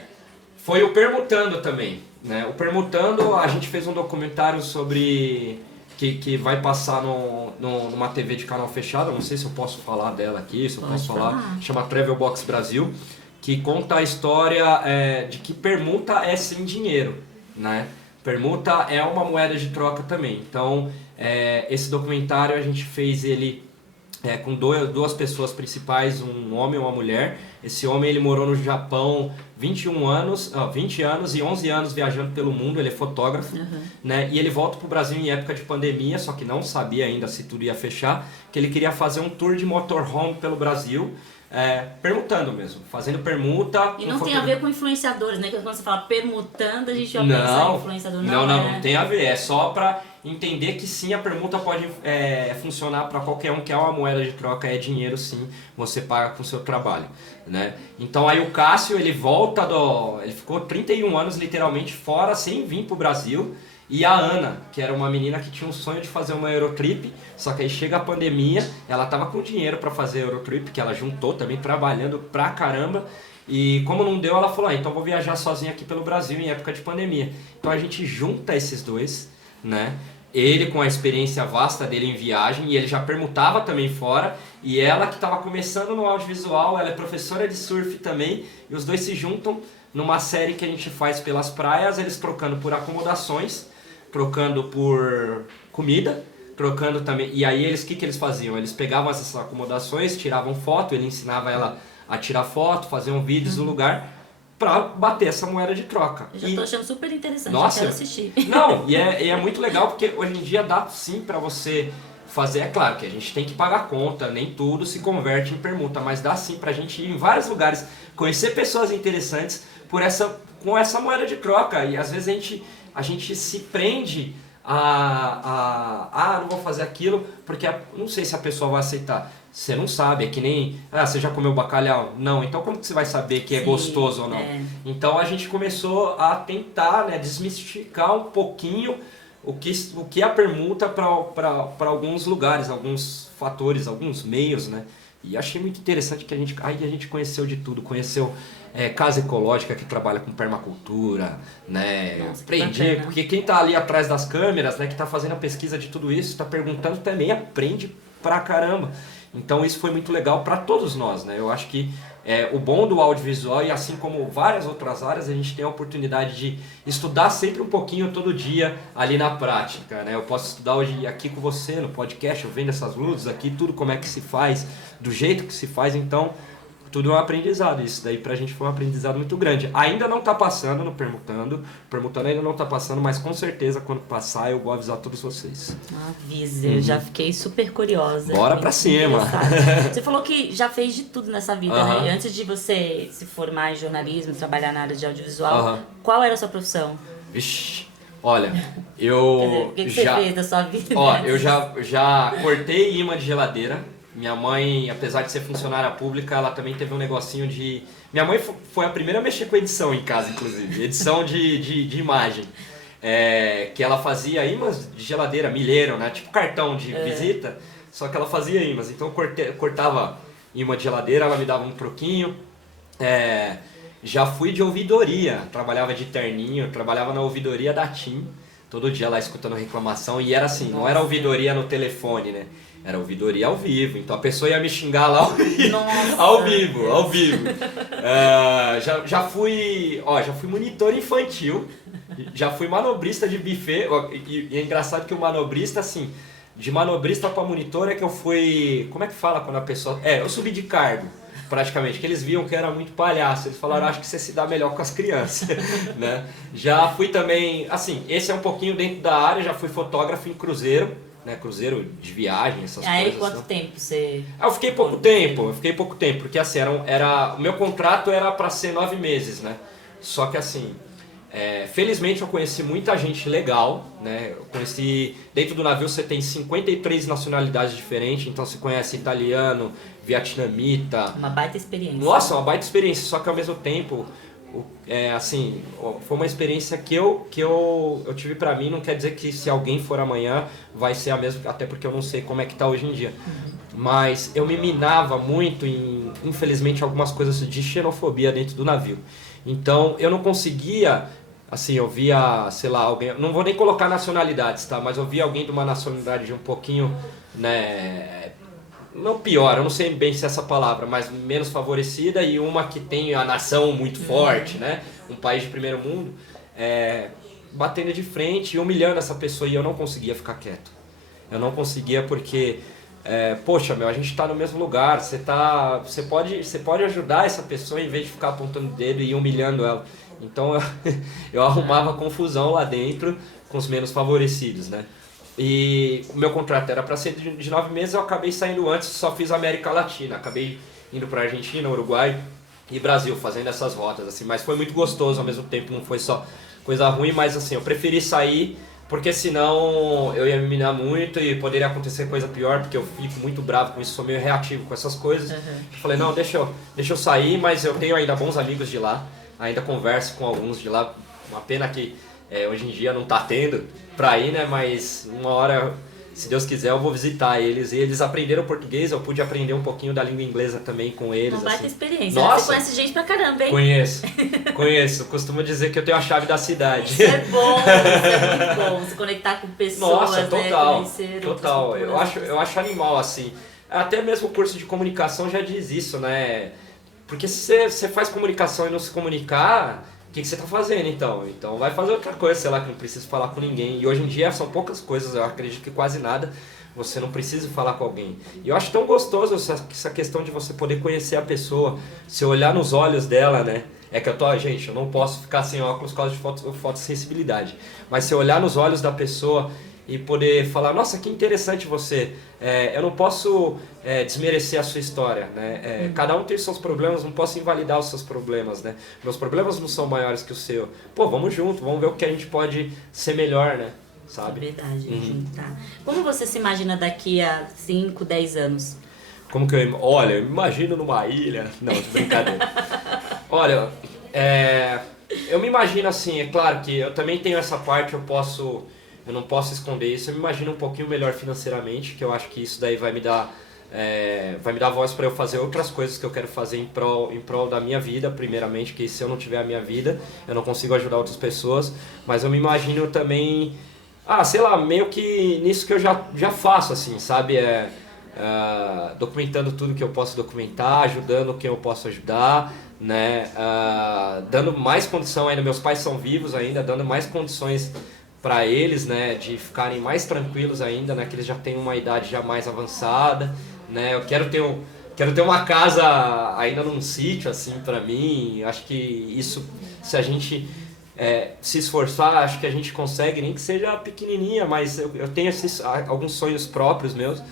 Foi o Permutando também, né? O Permutando, a gente fez um documentário sobre... Que vai passar numa TV de canal fechado, não sei se eu posso falar dela aqui, se eu posso falar, chama Travel Box Brasil, que conta a história de que permuta é sem dinheiro, né? Permuta é uma moeda de troca também. Então, esse documentário a gente fez ele com duas pessoas principais, um homem e uma mulher. Esse homem ele morou no Japão 20 anos e 11 anos viajando pelo mundo, ele é fotógrafo, né? E ele volta para o Brasil em época de pandemia, só que não sabia ainda se tudo ia fechar, que ele queria fazer um tour de motorhome pelo Brasil, permutando mesmo, fazendo permuta. E não tem a ver com influenciadores, né? Quando você fala permutando, a gente já pensa em influenciador. Não tem a ver, é só para entender que sim, a permuta pode funcionar para qualquer um, que é uma moeda de troca, é dinheiro sim, você paga com o seu trabalho, né? Então aí o Cássio, ele ele ficou 31 anos literalmente fora, sem vir pro Brasil, e a Ana, que era uma menina que tinha um sonho de fazer uma Eurotrip, só que aí chega a pandemia, ela tava com dinheiro para fazer a Eurotrip, que ela juntou também, trabalhando pra caramba, e como não deu, ela falou, então vou viajar sozinha aqui pelo Brasil em época de pandemia. Então a gente junta esses dois, né? Ele com a experiência vasta dele em viagem, e ele já permutava também fora, e ela que estava começando no audiovisual, ela é professora de surf também, e os dois se juntam numa série que a gente faz pelas praias, eles trocando por acomodações, trocando por comida, trocando também, e aí o que eles faziam? Eles pegavam essas acomodações, tiravam foto, ele ensinava ela a tirar foto, faziam vídeos do lugar, para bater essa moeda de troca. Eu já tô achando super interessante, nossa, eu quero assistir. Não, e é muito legal porque hoje em dia dá sim para você fazer, é claro que a gente tem que pagar conta, nem tudo se converte em permuta, mas dá sim pra gente ir em vários lugares, conhecer pessoas interessantes com essa moeda de troca, e às vezes a gente se prende não vou fazer aquilo porque não sei se a pessoa vai aceitar. Você não sabe, é que nem, você já comeu bacalhau? Não, então como que você vai saber que é gostoso ou não? Então a gente começou a tentar, né, desmistificar um pouquinho o que é a permuta para alguns lugares, alguns fatores, alguns meios, né, E achei muito interessante que a gente conheceu de tudo, conheceu Casa Ecológica, que trabalha com permacultura, né? Nossa, Aprendi, porque quem está ali atrás das câmeras, né, que está fazendo a pesquisa de tudo isso, está perguntando também, aprende pra caramba. Então isso foi muito legal para todos nós, né? Eu acho que o bom do audiovisual, e assim como várias outras áreas, a gente tem a oportunidade de estudar sempre um pouquinho todo dia ali na prática, né? Eu posso estudar hoje aqui com você no podcast, eu vendo essas luzes aqui, tudo como é que se faz, do jeito que se faz, então tudo é um aprendizado. Isso daí pra gente foi um aprendizado muito grande. Ainda não tá passando no Permutando ainda não tá passando, mas com certeza quando passar eu vou avisar todos vocês. Avisa, eu já fiquei super curiosa. Bora pra cima! Você falou que já fez de tudo nessa vida, né? Antes de você se formar em jornalismo, trabalhar na área de audiovisual, qual era a sua profissão? Vixe, olha, eu o que você fez da sua vida? Ó, eu já cortei imã de geladeira. Minha mãe, apesar de ser funcionária pública, ela também teve um negocinho de... Minha mãe foi a primeira a mexer com edição em casa, inclusive. Edição de imagem. Que ela fazia imãs de geladeira, milheiro, né? Tipo cartão de visita. Só que ela fazia imãs. Então eu cortava imã de geladeira, ela me dava um troquinho. Já fui de ouvidoria. Trabalhava de terninho, trabalhava na ouvidoria da TIM. Todo dia lá escutando reclamação. E era assim, não era ouvidoria no telefone, né? Era ouvidoria ao vivo, então a pessoa ia me xingar lá ao vivo. Já fui monitor infantil, já fui manobrista de buffet, e é engraçado que o manobrista, assim, de manobrista para monitor é que eu fui, como é que fala quando a pessoa... eu subi de cargo, praticamente, que eles viam que era muito palhaço, eles falaram, acho que você se dá melhor com as crianças, né? Já fui também, assim, esse é um pouquinho dentro da área, já fui fotógrafo em cruzeiro, né, cruzeiro de viagem, essas coisas. Aí quanto tempo você... Eu fiquei pouco tempo, porque assim, o meu contrato era para ser 9 meses, né? Só que assim, felizmente eu conheci muita gente legal, né? Eu conheci, dentro do navio você tem 53 nacionalidades diferentes, então você conhece italiano, vietnamita. Uma baita experiência. Nossa, uma baita experiência, só que ao mesmo tempo... assim, foi uma experiência que eu tive pra mim, não quer dizer que se alguém for amanhã vai ser a mesma, até porque eu não sei como é que tá hoje em dia. Mas eu me minava muito em, infelizmente, algumas coisas de xenofobia dentro do navio. Então eu não conseguia, assim, eu via, sei lá, alguém, não vou nem colocar nacionalidades, tá? Mas eu via alguém de uma nacionalidade um pouquinho, né... Não pior, eu não sei bem se é essa palavra, mas menos favorecida e uma que tem a nação muito forte, né? Um país de primeiro mundo, batendo de frente e humilhando essa pessoa, e eu não conseguia ficar quieto. Eu não conseguia porque, poxa, a gente tá no mesmo lugar, você pode ajudar essa pessoa em vez de ficar apontando o dedo e humilhando ela. Então eu arrumava confusão lá dentro com os menos favorecidos, né? E o meu contrato era para ser de 9 meses, eu acabei saindo antes, só fiz América Latina, acabei indo para Argentina, Uruguai e Brasil, fazendo essas rotas, assim, mas foi muito gostoso ao mesmo tempo, não foi só coisa ruim, mas assim, eu preferi sair, porque senão eu ia me minar muito e poderia acontecer coisa pior, porque eu fico muito bravo com isso, sou meio reativo com essas coisas. Eu falei, não, deixa eu sair, mas eu tenho ainda bons amigos de lá, ainda converso com alguns de lá, uma pena que hoje em dia não tá tendo pra ir, né? Mas uma hora, se Deus quiser, eu vou visitar eles. E eles aprenderam português, eu pude aprender um pouquinho da língua inglesa também com eles. Uma baita assim. experiência. Nossa, você conhece gente pra caramba, hein? Conheço. Costumo dizer que eu tenho a chave da cidade. Isso é bom, isso é muito bom. Se conectar com pessoas, nossa, total, né? Conhecer total. Eu acho animal, assim. Até mesmo o curso de comunicação já diz isso, né? Porque se você faz comunicação e não se comunicar... O que você está fazendo então? Então vai fazer outra coisa, sei lá, que não precisa falar com ninguém. E hoje em dia são poucas coisas, eu acredito que quase nada, você não precisa falar com alguém. E eu acho tão gostoso essa questão de você poder conhecer a pessoa, se olhar nos olhos dela, né? É que gente, eu não posso ficar sem óculos por causa de fotossensibilidade. Mas se olhar nos olhos da pessoa e poder falar, nossa, que interessante você. Eu não posso desmerecer a sua história, né? Cada um tem seus problemas, não posso invalidar os seus problemas, né? Meus problemas não são maiores que o seu. Pô, vamos junto, vamos ver o que a gente pode ser melhor, né? Sabe? É verdade, juntar. Como você se imagina daqui a 5, 10 anos? Como que olha, eu me imagino numa ilha... Não, de brincadeira. Olha, eu me imagino assim, é claro que eu também tenho essa parte, eu não posso esconder isso, eu me imagino um pouquinho melhor financeiramente, que eu acho que isso daí vai me dar vai me dar voz para eu fazer outras coisas que eu quero fazer em prol da minha vida, primeiramente, que se eu não tiver a minha vida, eu não consigo ajudar outras pessoas, mas eu me imagino também, sei lá, meio que nisso que eu já faço, assim, sabe? Documentando tudo que eu posso documentar, ajudando quem eu posso ajudar, né? Dando mais condição ainda, meus pais são vivos ainda, dando mais condições para eles, né, de ficarem mais tranquilos ainda, né, que eles já têm uma idade já mais avançada, né? Eu quero ter uma casa ainda num sítio assim para mim. Acho que isso, se a gente se esforçar, acho que a gente consegue, nem que seja pequenininha, mas eu tenho alguns sonhos próprios meus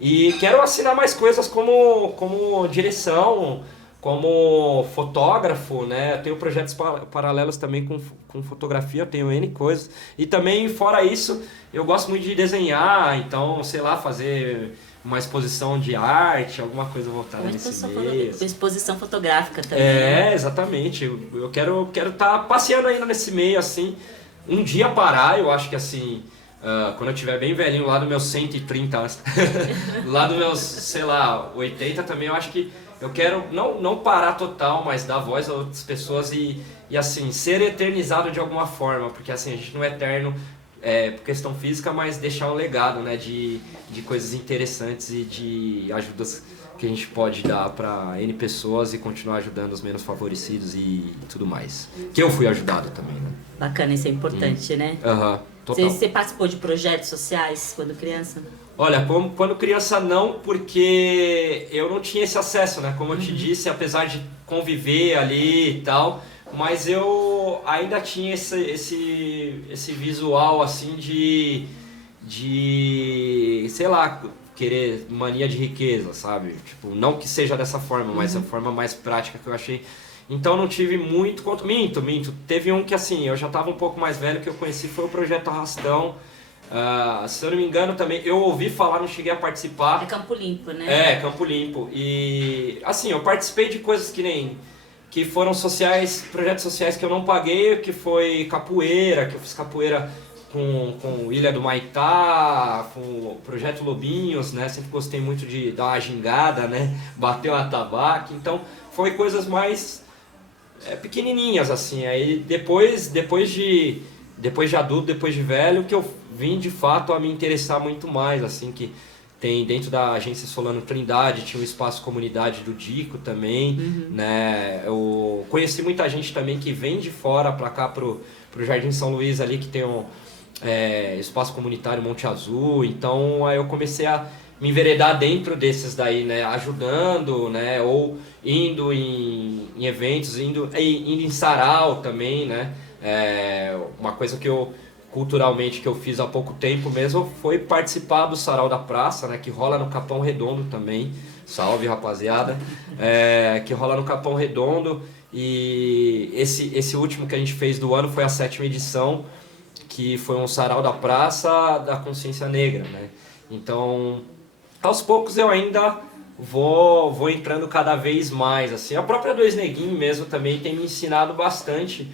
e quero assinar mais coisas como direção, como fotógrafo, né? Eu tenho projetos paralelos também com fotografia, eu tenho N coisas. E também, fora isso, eu gosto muito de desenhar, então, sei lá, fazer uma exposição de arte, alguma coisa voltada nesse meio. Exposição fotográfica também. Né? Exatamente. Eu quero estar passeando ainda nesse meio, assim. Um dia parar, eu acho que assim... quando eu estiver bem velhinho, lá dos meus 130, lá dos meus, sei lá, 80 também, eu acho que eu quero não parar total, mas dar voz a outras pessoas e assim, ser eternizado de alguma forma, porque assim, a gente não é eterno por questão física, mas deixar um legado, né, de coisas interessantes e de ajudas que a gente pode dar para N pessoas e continuar ajudando os menos favorecidos e tudo mais. Que eu fui ajudado também, né? Bacana, isso é importante, né? Total. Você participou de projetos sociais quando criança? Olha, quando criança não, porque eu não tinha esse acesso, né? Como eu te disse, apesar de conviver ali e tal, mas eu ainda tinha esse visual assim de sei lá, querer mania de riqueza, sabe? Tipo, não que seja dessa forma, mas a forma mais prática que eu achei. Então não tive muito quanto... Minto. Teve um que assim, eu já estava um pouco mais velho, que eu conheci, foi o Projeto Arrastão. Se eu não me engano também, eu ouvi falar, não cheguei a participar. É Campo Limpo, né? Campo Limpo. E assim, eu participei de coisas que foram sociais, projetos sociais que eu não paguei, que foi capoeira, que eu fiz capoeira com Ilha do Maitá, com o Projeto Lobinhos, né? Sempre gostei muito de dar uma gingada, né? Bater uma tabaco. Então, foi coisas mais pequenininhas, assim. Aí depois de adulto, depois de velho, que eu vim de fato a me interessar muito mais, assim, que tem dentro da agência Solano Trindade, tinha o espaço comunidade do Dico também, né? Eu conheci muita gente também que vem de fora para cá, pro Jardim São Luís ali, que tem um espaço comunitário Monte Azul. Então aí eu comecei a me enveredar dentro desses daí, né? Ajudando, né? Ou indo em eventos, indo em sarau também, né? Uma coisa que culturalmente que eu fiz há pouco tempo mesmo foi participar do Sarau da Praça, né, que rola no Capão Redondo também. Salve, rapaziada! Que rola no Capão Redondo. E esse último que a gente fez do ano foi a 7ª edição, que foi um Sarau da Praça da Consciência Negra, né? Então, aos poucos eu ainda vou entrando cada vez mais, assim. A própria Dois Neguinho mesmo também tem me ensinado bastante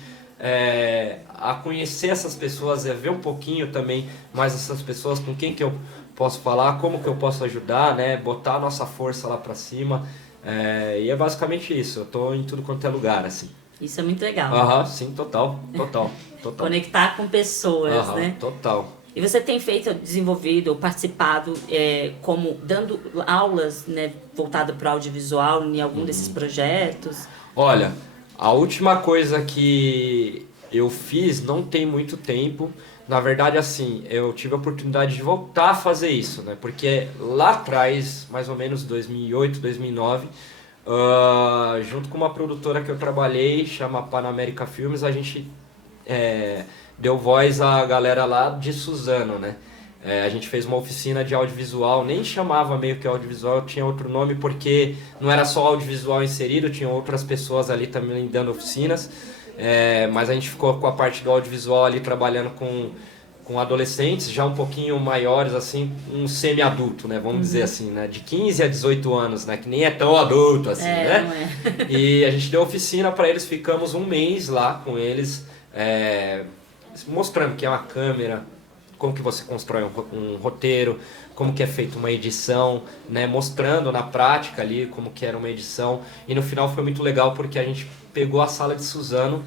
a conhecer essas pessoas, ver um pouquinho também mais essas pessoas, com quem que eu posso falar, como que eu posso ajudar, né? Botar a nossa força lá pra cima. E é basicamente isso, eu tô em tudo quanto é lugar, assim. Isso é muito legal. Sim, total. Conectar com pessoas, né? Total. E você tem desenvolvido ou participado como dando aulas, né, voltado para o audiovisual em algum desses projetos? Olha, a última coisa que eu fiz não tem muito tempo. Na verdade, assim, eu tive a oportunidade de voltar a fazer isso, né? Porque lá atrás, mais ou menos 2008, 2009, junto com uma produtora que eu trabalhei, chama Panamérica Filmes, a gente deu voz à galera lá de Suzano, né? A gente fez uma oficina de audiovisual, nem chamava meio que audiovisual, tinha outro nome porque não era só audiovisual inserido, tinha outras pessoas ali também dando oficinas, mas a gente ficou com a parte do audiovisual ali trabalhando com adolescentes já um pouquinho maiores, assim, um semi-adulto, né? Vamos dizer assim, né? De 15 a 18 anos, né? Que nem é tão adulto assim, né? Não é. E a gente deu oficina para eles, ficamos um mês lá com eles, mostrando que é uma câmera, como que você constrói um roteiro, como que é feita uma edição, né, mostrando na prática ali como que era uma edição. E no final foi muito legal porque a gente pegou a sala de Suzano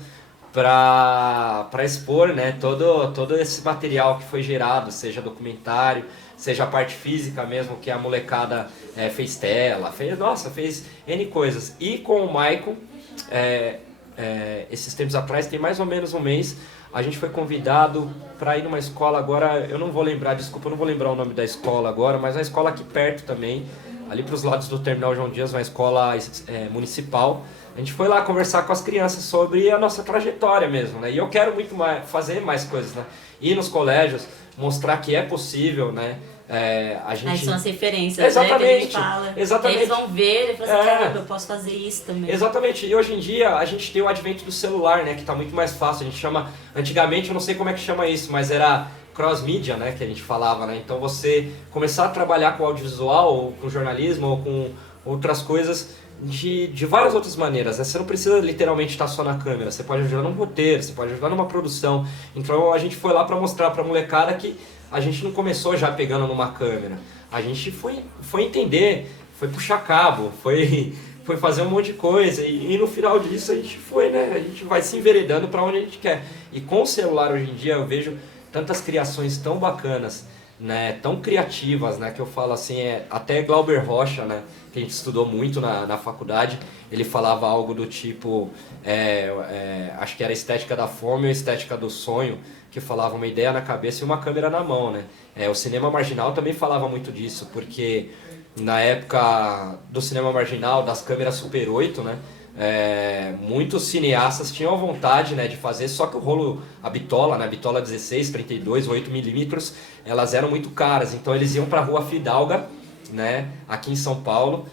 para expor, né, todo esse material que foi gerado, seja documentário, seja a parte física mesmo, que a molecada fez tela, fez N coisas. E com o Maicon, esses tempos atrás, tem mais ou menos um mês, a gente foi convidado para ir numa escola agora, eu não vou lembrar, desculpa, eu não vou lembrar o nome da escola agora, mas uma escola aqui perto também, ali para os lados do Terminal João Dias, uma escola municipal. A gente foi lá conversar com as crianças sobre a nossa trajetória mesmo, né? E eu quero muito mais, fazer mais coisas, né? Ir nos colégios, mostrar que é possível, né? A gente... Aí são as referências, exatamente, né? Que a gente fala. Exatamente. Eles vão ver e falam assim, caramba, eu posso fazer isso também. Exatamente. E hoje em dia a gente tem o advento do celular, né? Que tá muito mais fácil. A gente chama... Antigamente, eu não sei como é que chama isso, mas era cross-media, né? Que a gente falava, né? Então você começar a trabalhar com audiovisual, ou com jornalismo, ou com outras coisas... De várias outras maneiras, né? Você não precisa literalmente estar só na câmera, você pode ajudar num roteiro, você pode ajudar numa produção. Então a gente foi lá para mostrar para a molecada que a gente não começou já pegando numa câmera, a gente foi entender, foi puxar cabo, foi fazer um monte de coisa e no final disso a gente foi, né? A gente vai se enveredando para onde a gente quer. E com o celular hoje em dia eu vejo tantas criações tão bacanas, né, tão criativas, né, que eu falo assim, até Glauber Rocha, né, que a gente estudou muito na faculdade, ele falava algo do tipo, acho que era estética da fome ou estética do sonho, que falava uma ideia na cabeça e uma câmera na mão, né. O cinema marginal também falava muito disso, porque na época do cinema marginal, das câmeras Super 8, né, muitos cineastas tinham a vontade, né, de fazer, só que o rolo, a bitola, né, a bitola 16, 32, 8mm, elas eram muito caras, então eles iam para a Rua Fidalga, né, aqui em São Paulo,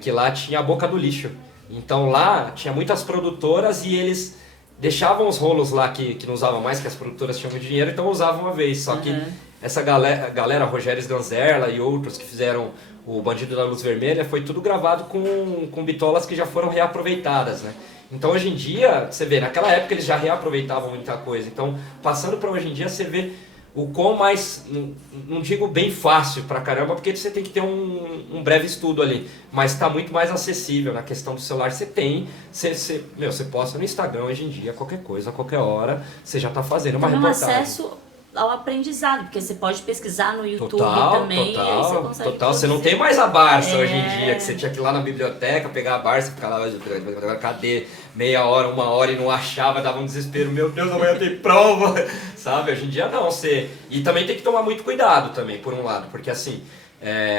que lá tinha a Boca do Lixo. Então lá tinha muitas produtoras e eles deixavam os rolos lá que não usavam mais, que as produtoras tinham muito dinheiro, então usavam uma vez. Só que essa galera Rogério Ganzerla e outros que fizeram o Bandido da Luz Vermelha, foi tudo gravado com bitolas que já foram reaproveitadas, né? Então hoje em dia, você vê, naquela época eles já reaproveitavam muita coisa. Então, passando para hoje em dia, você vê o quão mais, não digo bem fácil pra caramba, porque você tem que ter um breve estudo ali, mas está muito mais acessível na questão do celular. Você tem, você posta no Instagram hoje em dia, qualquer coisa, a qualquer hora, você já está fazendo uma reportagem. Acesso ao aprendizado, porque você pode pesquisar no YouTube também, total, e aí você consegue total. Você não tem mais a Barça hoje em dia, que você tinha que ir lá na biblioteca, pegar a Barça, ficar lá, cadê? Meia hora, uma hora e não achava, dava um desespero, meu Deus, amanhã tem prova, sabe? Hoje em dia não, e também tem que tomar muito cuidado também, por um lado, porque assim,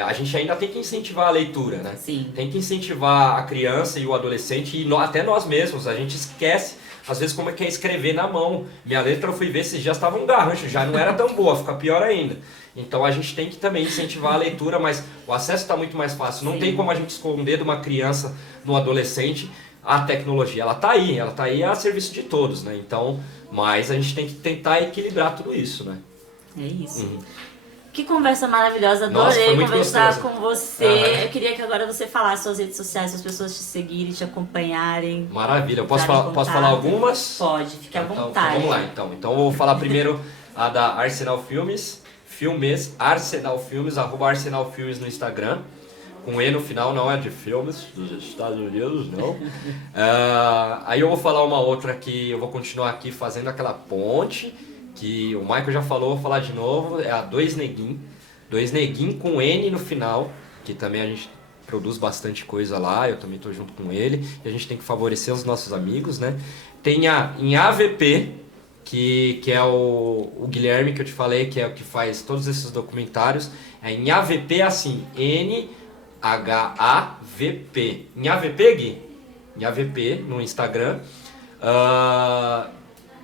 a gente ainda tem que incentivar a leitura, né? Sim. Tem que incentivar a criança e o adolescente, e até nós mesmos, a gente esquece às vezes como é que é escrever na mão. Minha letra eu fui ver esses dias, estava um garrancho, já não era tão boa, fica pior ainda. Então a gente tem que também incentivar a leitura, mas o acesso está muito mais fácil. Não tem como a gente esconder de uma criança, no adolescente, a tecnologia. Ela está aí a serviço de todos, né? Então, mas a gente tem que tentar equilibrar tudo isso, né? É isso. Que conversa maravilhosa, Nossa, adorei conversar gostoso com você. Eu queria que agora você falasse suas redes sociais, para as pessoas te seguirem, te acompanharem. Maravilha, eu posso falar algumas? Pode, fique à vontade. Então vamos lá então. Então eu vou falar primeiro a da Arsenal Filmes, Arsenal Filmes, @Arsenal Filmes no Instagram. Com E no final, não é de filmes dos Estados Unidos, não. Aí eu vou falar uma outra que eu vou continuar aqui fazendo aquela ponte, que o Michael já falou, vou falar de novo, é a Dois Neguin com N no final, que também a gente produz bastante coisa lá, eu também estou junto com ele, e a gente tem que favorecer os nossos amigos, né? Tem em AVP, que é o Guilherme que eu te falei, que é o que faz todos esses documentários, em AVP assim, NHAVP. Em AVP, Gui? Em AVP, no Instagram.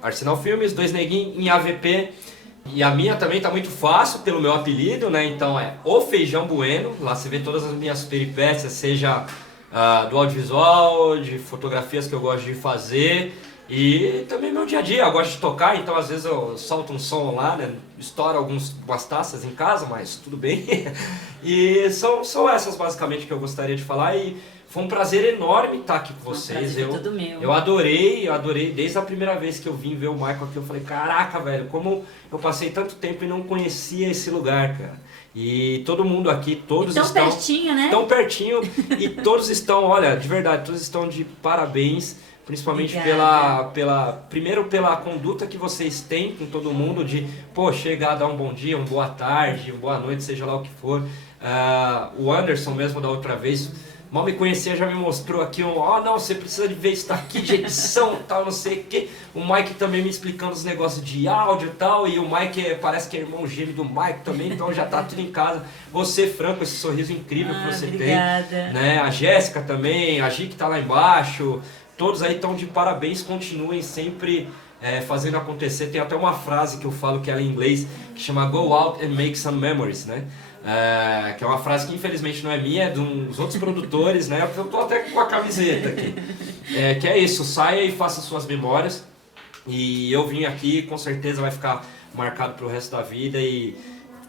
Arsenal Filmes, Dois Neguinhos, em AVP. E a minha também tá muito fácil pelo meu apelido, né? Então é O Feijão Bueno. Lá você vê todas as minhas peripécias, seja do audiovisual, de fotografias que eu gosto de fazer. E também meu dia a dia, eu gosto de tocar, então às vezes eu solto um som lá, né? Estouro algumas taças em casa, mas tudo bem. E são essas basicamente que eu gostaria de falar. E Foi um prazer enorme estar aqui com vocês. Tudo meu. Eu adorei desde a primeira vez que eu vim ver o Michael aqui, eu falei, caraca, velho, como eu passei tanto tempo e não conhecia esse lugar, cara. E todo mundo aqui, todos tão estão... pertinho, né? Tão pertinho, e todos estão, olha, de verdade, todos estão de parabéns, principalmente primeiro pela conduta que vocês têm com todo mundo, de, pô, chegar a dar um bom dia, uma boa tarde, uma boa noite, seja lá o que for. O Anderson mesmo da outra vez, mal me conhecia, já me mostrou aqui não, você precisa de ver isso daqui, de edição e tal, não sei o que. O Mike também me explicando os negócios de áudio e tal, e o Mike parece que é irmão gêmeo do Mike também, então já tá tudo em casa. Você, Franco, esse sorriso incrível que você obrigada. tem, né? A Jéssica também, a Gi que tá lá embaixo, todos aí estão de parabéns, continuem sempre fazendo acontecer. Tem até uma frase que eu falo que ela é em inglês, que chama Go Out and Make Some Memories, né? Que é uma frase que infelizmente não é minha, é de uns outros produtores, né? Eu tô até com a camiseta aqui. Que é isso, saia e faça suas memórias. E eu vim aqui, com certeza vai ficar marcado pro resto da vida, e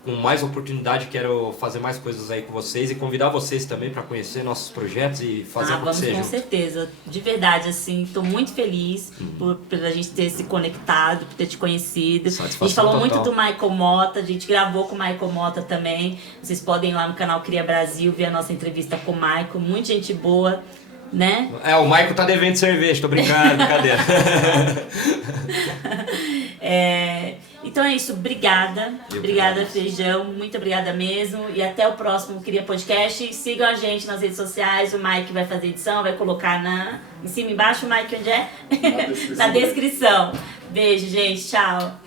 com mais oportunidade quero fazer mais coisas aí com vocês e convidar vocês também para conhecer nossos projetos e fazer acontecer vamos, com junto. certeza. De verdade, assim, tô muito feliz por a gente ter se conectado, por ter te conhecido. Satisfação A gente falou total. muito do Michael Mota, a gente gravou com o Michael Mota também. Vocês podem ir lá no canal Cria Brasil ver a nossa entrevista com o Michael, muita gente boa, né? O Michael tá devendo cerveja, tô brincando, brincadeira. Então é isso, obrigada. Obrigada, agradeço. Feijão. Muito obrigada mesmo. E até o próximo Cria Podcast. Sigam a gente nas redes sociais. O Mike vai fazer edição, vai colocar em cima e embaixo. O Mike, onde é? Na descrição. Na descrição. Beijo, gente. Tchau.